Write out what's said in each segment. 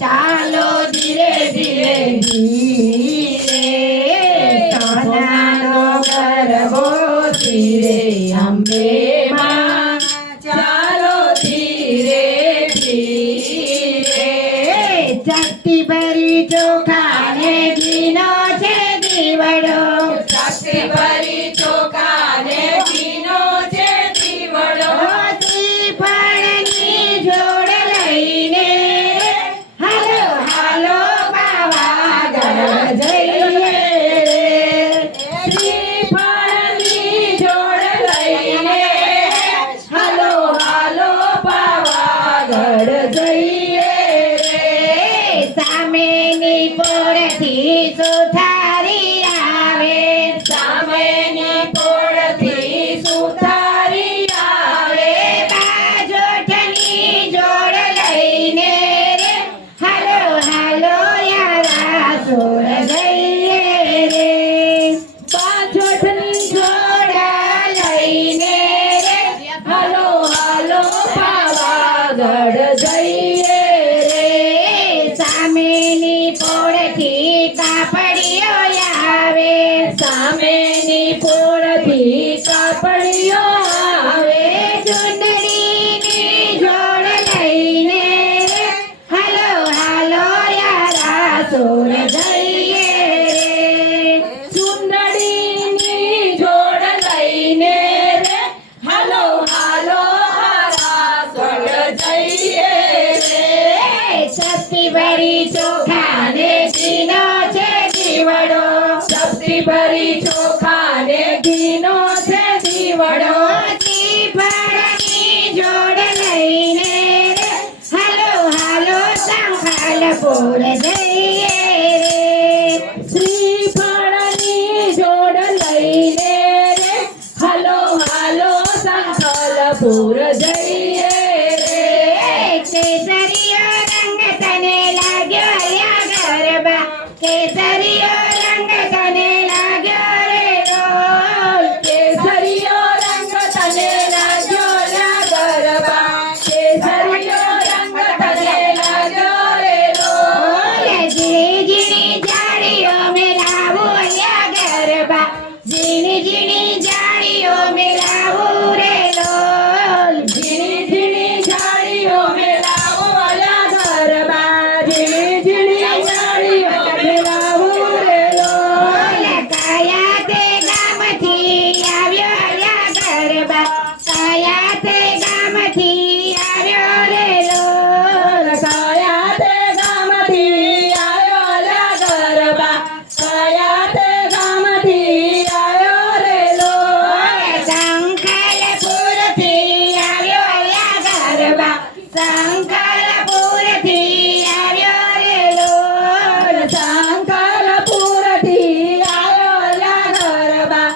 ચાલો ધીરે ધીરે ધીરે સોનાનો ગરબો ધીરે અંબે માં ચાલો ધીરે ધીરે ચપટી ભરી ચોખા ને ઘીનો છે દીવડો ચપટી ભરી ચોખા ને ઘીનો છે દીવડો શ્રીફળની જોડ લઈને હાલો હાલો પાવાગઢ જઈએ શ્રીફળની જોડ લઈને હાલો હાલો પાવાગઢ જઈએ સામેની પોળથી સુથારી આવે સામેની પોળથી સુથારી આવે બાજોઠની જોડ લઈને રે હાલો હાલો યારાસુર જઈએ રે બાજોઠની જોડ લઈને રે હાલો હાલો પાવાગઢ જઈએ રે સામેની પોળથી કાપડીઓ આવે સામેની પોળથી કાપડીઓ આવે ચૂંદડીની જોડ લઈને રે હાલો હાલો યારાસુર જઈએ રે ચૂંદડીની જોડ લઈને રે હાલો હાલો યારાસુર જઈએ રે ચપટી ભરી ચોખા ને ઘીનો છે દીવડો ચપટી ભરી ચોખા ને ઘીનો છે દીવડો શ્રીફળની જોડ લઈને રે હાલો હાલો સંખલપુર જઈએ રે શ્રીફળની જોડ લઈને રે હાલો હાલો સંખલપુર જઈએ રે કેસરીયો રંગ તને લાગ્યો લ્યા ગરબા કેસરીયો રંગ તને લાગ્યો રે રોલ કેસરીયો રંગ તને લાગ્યો લ્યા ગરબા કેસરીયો રંગ તને લાગ્યો રે રોલ ઝીણી ઝીણી જાળીઓ મેલાવો લ્યા ગરબા ઝીણી ઝીણી જાળીઓ મેલાવો રે લોલ ઝીણી ઝીણી જાળીઓ મેલાવો લ્યા ગરબા ઝીણી ઝીણી જાળીઓ મેલાવો રે લોલ કયા તે ગામથી આવ્યો લ્યા ગરબા કયા તે ગામથી આવ્યો રે લોલ કયા તે ગામથી આવ્યો લ્યા ગરબા કયા તે ગામથી આવ્યો રે લોલ સંખલપુરથી આવ્યો લ્યા ગરબા સંખલપુરથી આવ્યો રે લોલ સંખલપુરથી આવ્યો લ્યા ગરબા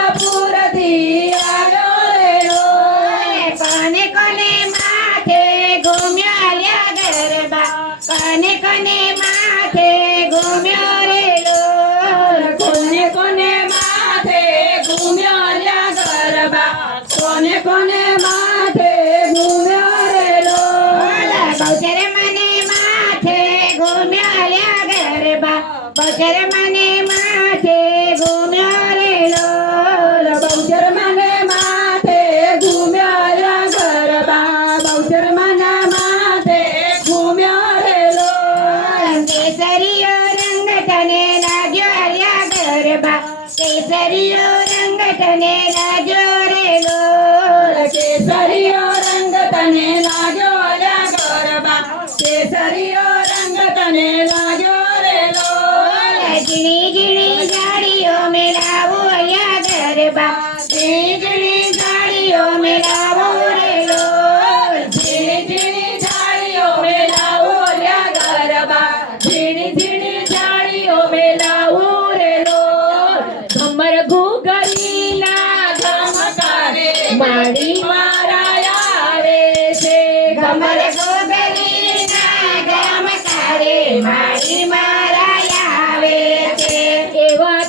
સંખલપુરથી આવ્યો રે લોલ કોને કોને માથે ઘૂમ્યો લ્યા ગરબા કોને કોને માથે ઘૂમ્યો રે લોલ કોને કોને માથે ઘૂમ્યો લ્યા ગરબા કોને કોને માથે ઘૂમ્યો રે લોલ બહુચર મને માથે ઘૂમ્યો લ્યા ગરબા બહુચર મને માથે ઘૂમ્યો રે લોલ બહુચર મને માથે ઘૂમ્યો લ્યા ગરબા બહુચર મને માથે ઘૂમ્યો રે લોલ કેસરીયો રંગ તને લાગ્યો લ્યા ગરબા કેસરીયો રંગ તને લાગ્યો રે લોલ કેસરીયો રંગ તને લાગ્યો લ્યા ગરબા કેસરીયો રંગ તને લાગ્યો રે લોલ ઝીણી ઝીણી જાળીઓ મેલાવો લ્યા ગરબા ઝીણી ઝીણી જાળીઓ મેલાવો રે લોલ ઝીણી ઝીણી જાળીઓ મેલાવો લ્યા ગરબા ઝીણી ઝીણી જાળીઓ મેલાવો રે લોલ ઘમર ઘૂઘરીના ઘમકારે માડી મારા આવે છે ઘમર ઘૂઘરીના ઘમકારે માડી મારા આવે છે એવા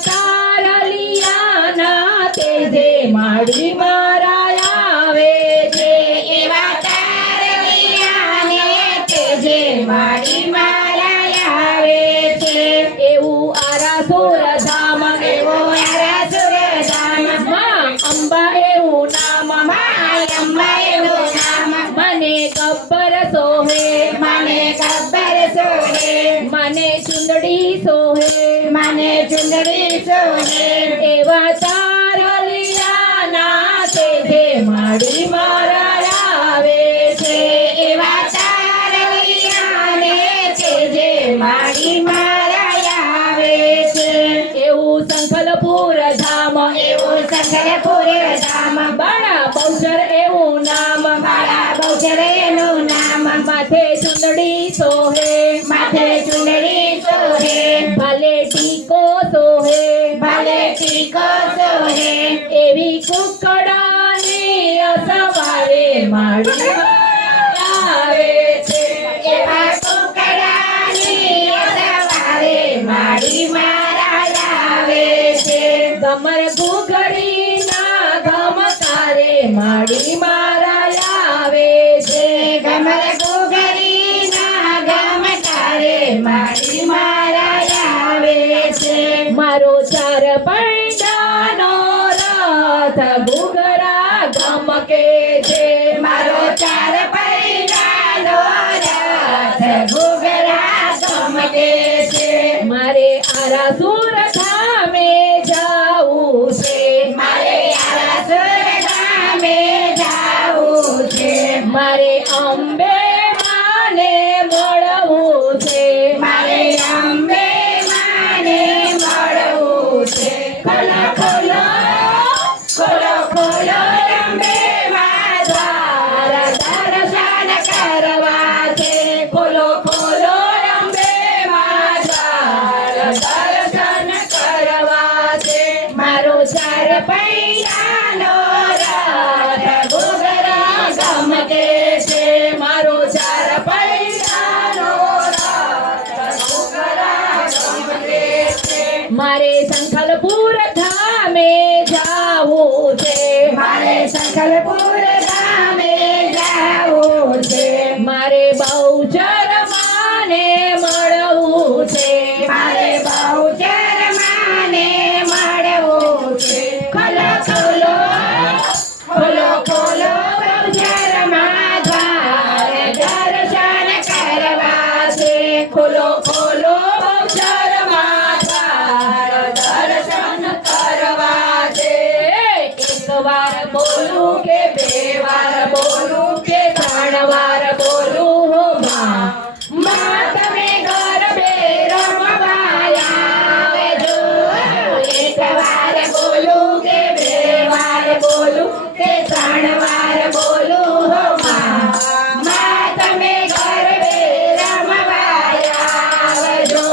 તારલિયાના તેજે માડી મારા આવે છે એવા તારલિયાને તેજે માડી મારા આવે છે એવા તારલિયાને છે જે માડી મારા આવે છે એવું સંખલપુર ધામ એવું સંખલપુર ધામ બાળા બહુચર એવું નામ બાળા બહુચર એનું નામ માથે ચુંદડી સોહે માથે ચુંદડી સોહે ભાલે ટીકો સોહે ભાલે ટીકો સોહે એવી કુકડાની અસવારે માડી આવે છે એવા કુકડાની અસવારે માડી મારા આવે છે ગમર ઘૂઘરીના ગમકારે માડી મારા આવે છે ગમર ઘૂઘરીના ગમકારે માડી મારા આવે છે મારો ચાર પૈડાનો રથ ઘૂઘરા ગમકે છે મારો ચાર પૈડાનો રથ ઘૂઘરા ગમકે છે મારે આરાસુર ધામે જાવું છે મારે આરાસુર ધામે જાવું છે મારે અંબે માને મળવું છે મારે અંબે માને મળવું છે ખોલો ખોલો ખોલો ખોલો અંબે માં દ્વાર દર્શન કરવા છે ખોલો ખોલો અંબે માં દ્વાર દર્શન કરવા છે મારો ચાર પૈડાનો રથ ઘૂઘરા ગમકે છે મારો ચાર પૈડાનો રથ ઘૂઘરા ગમકે છે મારે સંખલપુર ધામે જાવું છે મારે સંખલપુર ધામે જાવું છે મારે બહુચર માને મળવું છે મારે બહુચર માને મળવું છે ખોલો ખોલો ખોલો ખોલો બહુચર માં દ્વાર દર્શન કરવા છે ખોલો ખોલો બહુચર માં દ્વાર દર્શન કરવા છે એક વાર બોલું કે બે વાર બોલું કે ત્રણ વાર બોલું હો માં તમે ગરબે રમવા આવજો એક વાર બોલું કે બે વાર બોલું કે ત્રણ વાર બોલું હો માં તમે ગરબે રમવા આવજો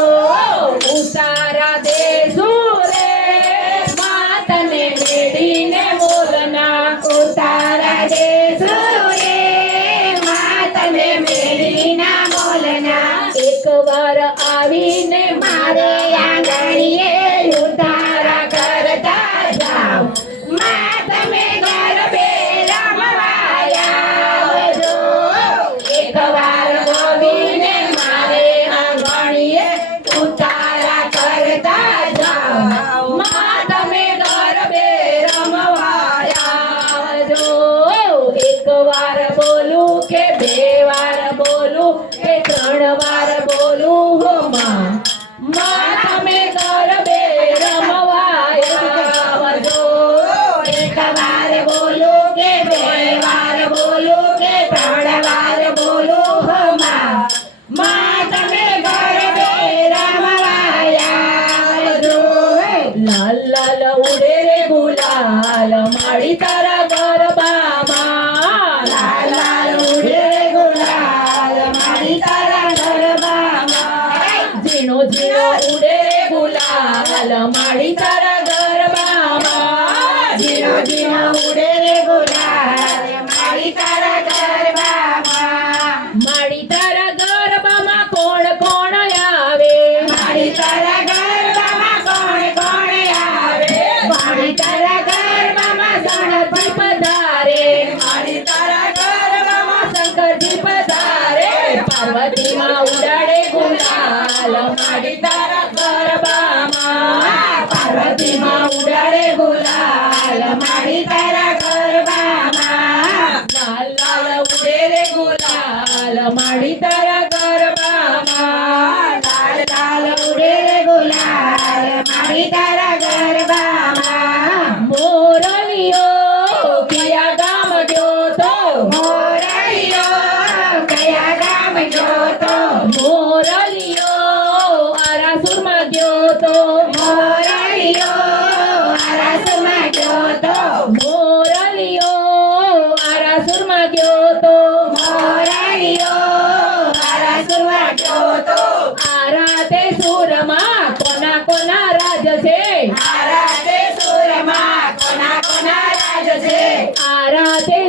ઉતારા દેશું રે માં તને મેળીને બોલના ઉતારા દેશું રે માં તને મેળીના બોલના એક વાર આવીને મારે આંગણીએ ઉતારા કરતા જાઓ માં તમે ગરબે રમવા આવજો એક વાર આવીને મારે આંગણીએ ઉતારા કરતા જાઓ માં તમે ગરબે રમવા આવજો એક વાર બોલું કે બે વાર બોલું કે ત્રણ વાર બોલું હો માં તમે ગરબે રમવા આવજો એક વાર બોલું કે બે વાર બોલું કે ત્રણ વાર બોલું હો માં તમે ગરબે રમવા આવજો લાલ લાલ ઉડે રે ગુલાલ માડી તારા ગરબામાં લાલ લાલ ઉડે રે ગુલાલ માડી તારા ગરબામાં ઝીણો ઝીણો ઉડે રે ગુલાલ માડી તારા ગરબામાં ઝીણો ઝીણો ઉડે રે ગુલાલ માડી તારા ગરબામાં માડી તારા ગરબામાં કોણ કોણ આવે માડી તારા ગરબામાં કોણ કોણ આવે માડી તારા ગરબામાં ગણપતિ પધારે માડી તારા ગરબામાં શંકરજી પધારે પાર્વતીમાં ઉડાડે ગુલાલ માડી તારા ગરબામાં પાર્વતીમાં ઉડાડે ગુલાલ માડી તારા ગરબામાં લાલ લાલ ઉડે રે ગુલાલ માડી તારા ગરબામાં લાલ લાલ ઉડે રે ગુલાલ માડી તારા ગરબામાં મોરલીઓ કિયા ગામ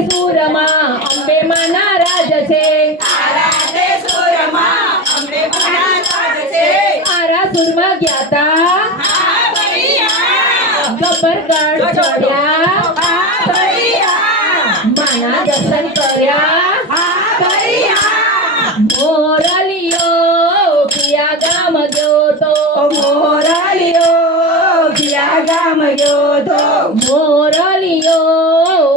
સુરમાં અંબે માના રાજ છે આરાધે સુરમાં અંબે માના રાજ છે આરા સુરમાં ગયા તા હા ભાઈ હા ગબ્બરગઢ ચડ્યા હા ભાઈ હા માના દર્શન કર્યા હા ભાઈ હા મોરલિયો કિયા ગામ ગયો તો મોરલિયો ક્યાં ગામ ગયો તો મોરલિયો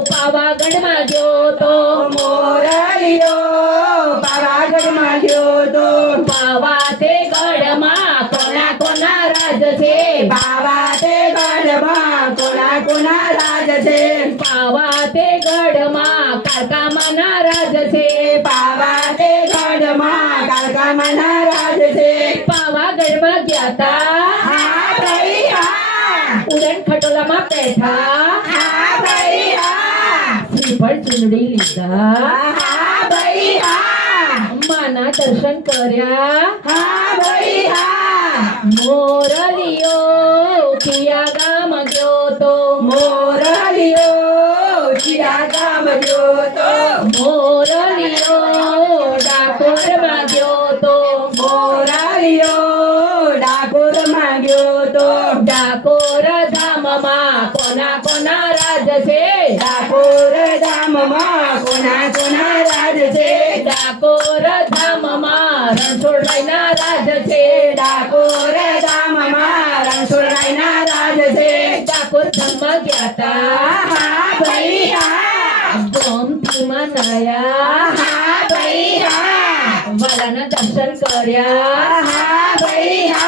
પાવાગઢમાં ગયો તો મોરલિયો પાવાગઢમાં ગયો તો પાવા તે ગઢમાં કોના કોના રાજ છે બાવા તે ગઢમાં કોના કોના રાજ છે પાવા તે ગઢમાં કાળકામાના રાજ છે બાવા તે ગઢમાં કાળકામાના રાજ છે પાવાગઢમાં ગયા તા હા ભાઈ હા ઉડન ખટોલામાં બેઠા હા ભાઈ હા શ્રીફળ ચૂંદડી લીધા હા ભાઈ હા માના દર્શન કર્યા હા ભાઈ હા મોરલિયો કિયા ગામ ગયો તો મોરલિયો ક્યાં ગામ ગયો તો મોરલિયો ડાકોરમાં ગયો તો મોરલિયો ડાકોરમાં ગયો તો ડાકોર ધામમાં કોના કોના રાજ છે ડાકોર ધામમાં કોના કોના રાજ છે ડાકોર ધામમાં રણછોડરાયના રાજ છે ડાકોર ધામમાં રણછોડરાયના રાજ છે ડાકોર ધામમાં ગયા તા હા ભાઈ હા ગોમતી મનાયા હા ભાઈ હા વાલાના દર્શન કર્યા હા ભાઈ હા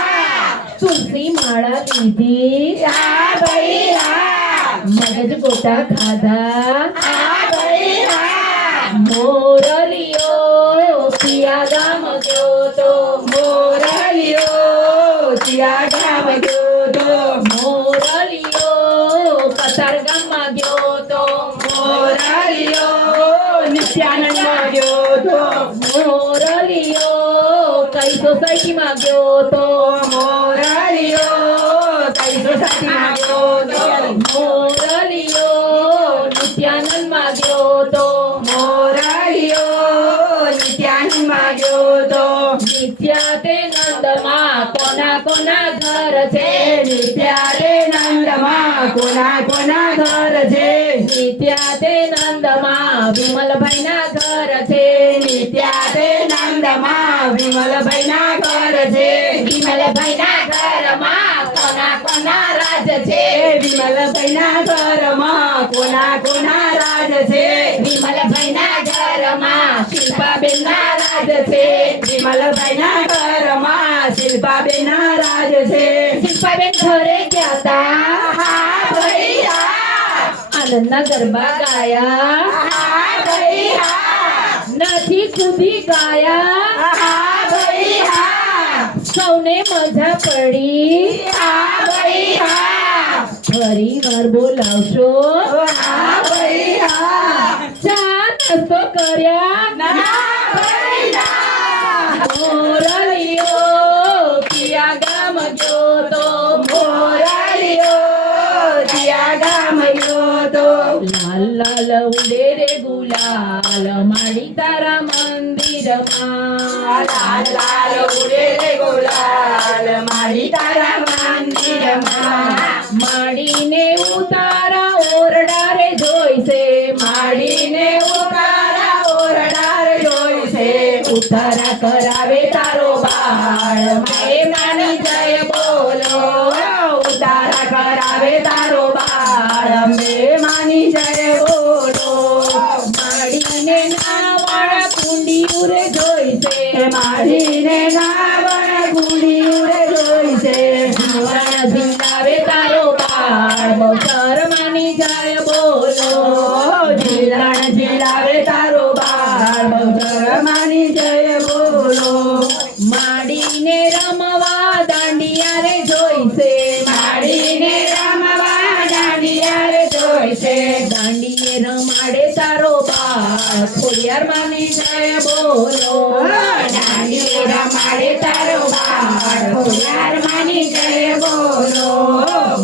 તુલસી માળા લીધી હા ભાઈ હા મગજ ગોટા ખાધા હા ભાઈ હા મોરલિયો કિયા ગામ ગયો તો મોરલિયો ક્યાં ગામ ગયો તો મોરલિયો કતાર ગામમાં ગયો તો મોરલિયો નિત્યાનંદમાં ગયો તો મોરલિયો કઈ સોસાયટીમાં ગયો તો મોરલિયો કઈ સોસાયટીમાં ગયો તો મોરલિયો નિત્યાનંદમાં ગયો તો મોરલિયો નિત્યાનંદમાં ગયો તો નિત્યા તે નંદમાં કોના કોના ઘર છે નિત્યા તે નંદમાં કોના કોના ઘર છે નિત્યા તે નંદમાં વિમલભાઈના ઘર છે નિત્યા તે નંદમાં વિમલભાઈના ઘર છે વિમલભાઈના ઘરમાં કોના કોના રાજ છે વિમલભાઈના ઘરમાં કોના કોના રાજ છે વિમલભાઈના ઘરમાં શિલ્પાબેનના રાજ છે વિમલભાઈના ઘરમાં શિલ્પાબેનના રાજ છે શિલ્પાબેન ઘરે ગયા તા હા ભાઈ હા આનંદના ગરબા ગાયા હા ભાઈ હા નથી કૂદી ગાયા હા ભાઈ હા સૌને મજા પડી હા ભાઈ હા ફરી વાર બોલાવશો હા ભાઈ હા ચા નાસ્તો કર્યા ના ભાઈ ના મોરલિયો કિયા ગામ ગયો તો મોરલિયો ક્યાં ગામ ગયો તો લાલ લાલ ઉડે રે ગુલાલ માડી તારા મંદિરમાં લાલ લાલ ઉડે રે ગુલાલ મારી તારા મંદિરમાં માડીને ઉતારા ઓરડા રે જોઈશે માડીને ઉતારા ઓરડા રે જોઈશે ઉતારા કરાવે તારો બાળ માએ માની જય બોલો ઉતારા કરાવે તારો બાળ અંબે માની જય બોલો માડીને નાવણ કુંડિયું રે જોઈશે માડીને નાવણ ગુંડિયું રે જોઈશે નાવણ ઝીલાવે તારો બાળ બહુ શરમાની જય બોલો જીલાણ જીલાવે તારો બાળ બહુ માની જય બોલો માડીને રમવા દાંડિયા રે જોઈશે માડીને રમવા દાંડિયા રે જોઈશે દાંડીએ રમાડે તારો બાળ ખોડિયાર માની જય બોલો દાંડીએ રમાડે તારો બાળ ખોડિયાર માની જય બોલો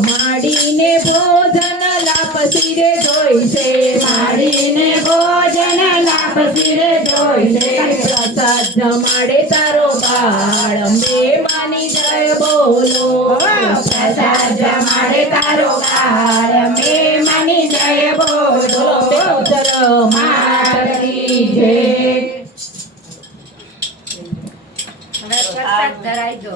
માડીને ભોજન લાપસી રે જોઈશે જોઈશે મારીને ભોજન લાપસી રે જોઈશે પ્રસાદ જમાડે તારો બાળ મહેમાની જય બોલો પ્રસાદ જમાડે તારો બાળ મહેમાની જય બોલો બેઉચર માતની જય પ્રસાદ ધરાઈ દો